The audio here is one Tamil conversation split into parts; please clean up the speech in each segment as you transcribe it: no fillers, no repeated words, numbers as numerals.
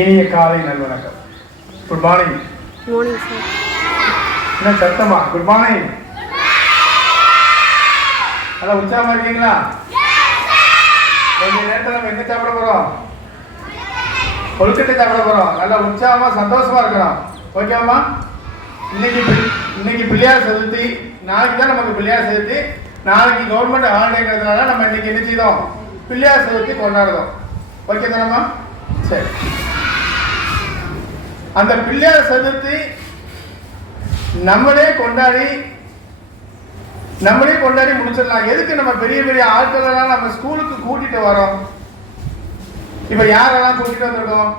இனிய காலை நல்வணக்கம். Good morning. Morning sir. என்ன சத்தமா? Good morning. நல்லா உற்சாகமா இருக்கீங்களா? கொஞ்ச நேரத்தில் நம்ம என்ன சாப்பிட போறோம்? கொழுக்கட்டை சாப்பிட போறோம். நல்லா உற்சாகமா சந்தோஷமா இருக்கணும். ஓகேவா? இன்னைக்கு பிள்ளையார் சதுர்த்தி. நாளைக்கு தான் நமக்கு பிள்ளையார் சதுர்த்தி. நாளைக்கு கவர்மெண்ட் ஹாலிடேங்கிறதுனால நம்ம இன்னைக்கு என்ன செய்தோம்? பிள்ளையார் சதுர்த்தி கொண்டாடுறோம். ஓகே தானம்மா? சரி. அந்த பிள்ளையார் சதுர்த்தி நம்மளே கொண்டாடி முடிச்சிடலாம். எதுக்கு நம்ம பெரிய பெரிய ஆட்கள் எல்லாம் நம்ம ஸ்கூலுக்கு கூட்டிட்டு வரோம்? இப்ப யாரெல்லாம் கூட்டிட்டு வந்திருக்கோம்?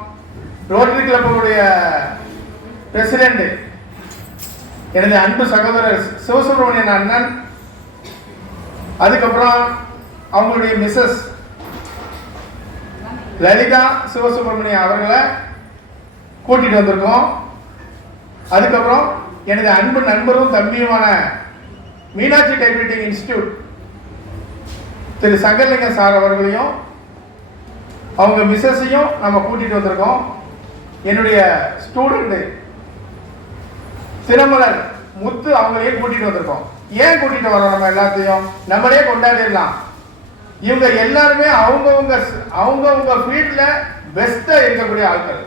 ரோட்டரி கிளப்புடைய பிரசிடென்ட், எனது அன்பு சகோதரர் சிவசுப்ரமணியன் அண்ணன், அதுக்கப்புறம் அவங்களுடைய மிஸ்ஸஸ் லலிதா சிவசுப்ரமணியன் அவர்களை கூட்டிட்டு வந்திருக்கோம். அதுக்கப்புறம் எனது அன்பு நண்பரும் தம்பியுமான மீனாட்சி டைப்ரைட்டிங் இன்ஸ்டிடியூட் திரு சங்கர்லிங்கம் சார் அவர்களையும் அவங்க மிஸ்ஸஸையும் நம்ம கூட்டிட்டு வந்திருக்கோம். என்னுடைய ஸ்டூடெண்ட் திருமலர் முத்து அவங்களையும் கூட்டிட்டு வந்திருக்கோம். ஏன் கூட்டிட்டு வரோம்? நம்ம எல்லாத்தையும் நம்மளே கொண்டாடிடலாம். இவங்க எல்லாருமே அவங்கவுங்க ஃபீல்ட்ல பெஸ்டா இருக்கக்கூடிய ஆட்கள்.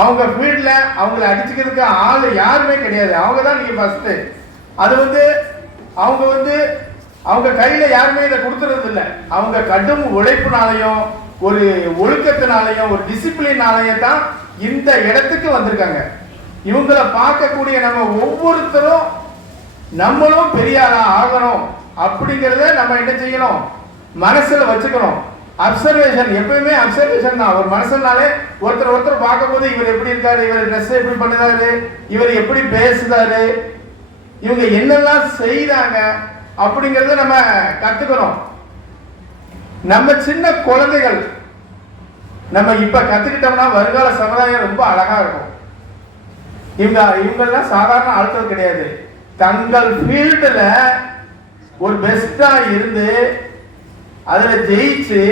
அவங்க ஃபீல்ட்ல அவங்களை அடிச்சுக்கிறதுக்கு ஆள் யாருமே கிடையாது. அவங்க தான் நீங்க ஃபர்ஸ்ட். அது அவங்க கையில யாருமே இதை கொடுத்துறது இல்லை. அவங்க கடும் உழைப்புனாலையும் ஒரு ஒழுக்கத்தினாலையும் ஒரு டிசிப்ளினாலையும் தான் இந்த இடத்துக்கு வந்திருக்காங்க. இவங்களை பார்க்கக்கூடிய நம்ம ஒவ்வொருத்தரும் நம்மளும் பெரிய ஆளா ஆகணும் அப்படிங்கிறத நம்ம என்ன செய்யணும்? மனசுல வச்சுக்கணும். அப்சர்வேஷன், எப்பயுமே அப்சர்வேஷன் தான். ஒரு மனுஷனாலே ஒருத்தர் பார்க்கும் போது இவர் எப்படி இருக்காரு, இவர் ட்ரெஸ் எப்படி பண்ணுறாரு, இவர் எப்படி பேசுறாரு, இவங்க என்னெல்லாம் செய்யறாங்க அப்படிங்கறத நம்ம கத்துக்கணும். நம்ம சின்ன குழந்தைகள் நம்ம இப்ப கத்துக்கிட்டோம்னா வருங்கால சமுதாயம் ரொம்ப அழகா இருக்கும். இவங்கெல்லாம் சாதாரண ஆட்கள் கிடையாது. தங்கள் ஃபீல்டுல ஒரு பெஸ்டா இருந்து அதுல ஜெயிச்சு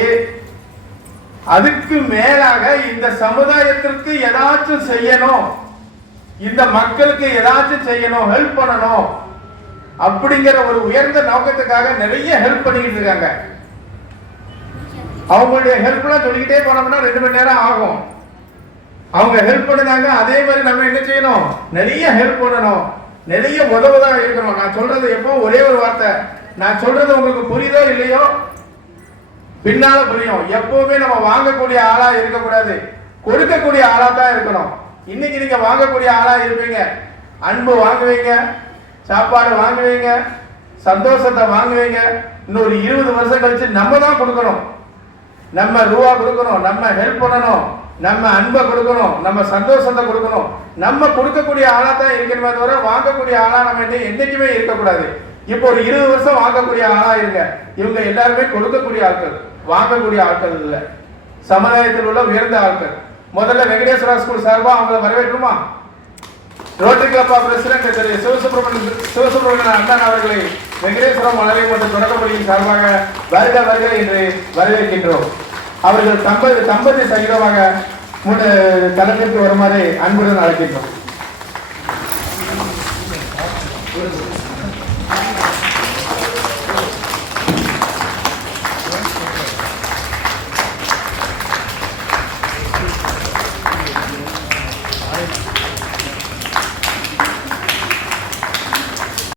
அதுக்கு மேலாக இந்த சமுதாயத்திற்கு ஏதாச்சும் செய்யணும், இந்த மக்களுக்கு ஏதாச்சும் செய்யணும், ஹெல்ப் பண்ணணும் அப்படிங்கிற ஒரு உயர்ந்த நோக்கத்துக்காக நிறைய ஹெல்ப் பண்ணிக்கிட்டு இருக்காங்க. அவங்களுடைய ஹெல்ப்லாம் சொல்லிக்கிட்டே போனோம்னா 2 மணி நேரம் ஆகும். அவங்க ஹெல்ப் பண்ணுறாங்க. அதே மாதிரி நம்ம என்ன செய்யணும்? நிறைய ஹெல்ப் பண்ணணும், நிறைய உதவுதான் இருக்கணும். நான் சொல்றது எப்போ ஒரே ஒரு வார்த்தை, நான் சொல்றது உங்களுக்கு புரியுதோ இல்லையோ பின்னால புரியும். எப்பவுமே நம்ம வாங்கக்கூடிய ஆளா இருக்கக்கூடாது, கொடுக்கக்கூடிய ஆளா தான் இருக்கணும். இன்னைக்கு நீங்க வாங்கக்கூடிய ஆளா இருப்பீங்க, அன்பு வாங்குவீங்க, சாப்பாடு வாங்குவீங்க, சந்தோஷத்தை வாங்குவீங்க. இன்னொரு 20 வருஷம் கழிச்சு நம்ம தான் கொடுக்கணும். நம்ம ரூபா கொடுக்கணும், நம்ம ஹெல்ப் பண்ணணும், நம்ம அன்பை கொடுக்கணும், நம்ம சந்தோஷத்தை கொடுக்கணும். நம்ம கொடுக்கக்கூடிய ஆளா தான் இருக்கணுமே தவிர வாங்கக்கூடிய ஆளா நம்ம என்னைக்குமே இருக்கக்கூடாது. இப்போ ஒரு 20 வருஷம் வாங்கக்கூடிய ஆளா இருங்க. இவங்க எல்லாருமே கொடுக்கக்கூடிய ஆட்கள், வாங்கக்கூடிய ஆட்கள் இல்ல. சமுதாயத்தில் உள்ள உயர்ந்த ஆட்கள். முதல்ல வெங்கடேஸ்வரா ஸ்கூல் சார்பா அவங்களை வரவேற்றுமா? ரோட்டரி கிளப் பிரசிடென்ட் திரு சிவசுப்ரமணியன் அண்ணன் அவர்களை வெங்கடேஸ்வரம் மலரை மற்றும் தொடக்கப்பள்ளியின் சார்பாக வருக என்று வரவேற்கின்றோம். அவர்கள் தம்பதி சகிதமாக தளத்திற்கு வருமாறு அன்புடன் அழைக்கின்றோம்.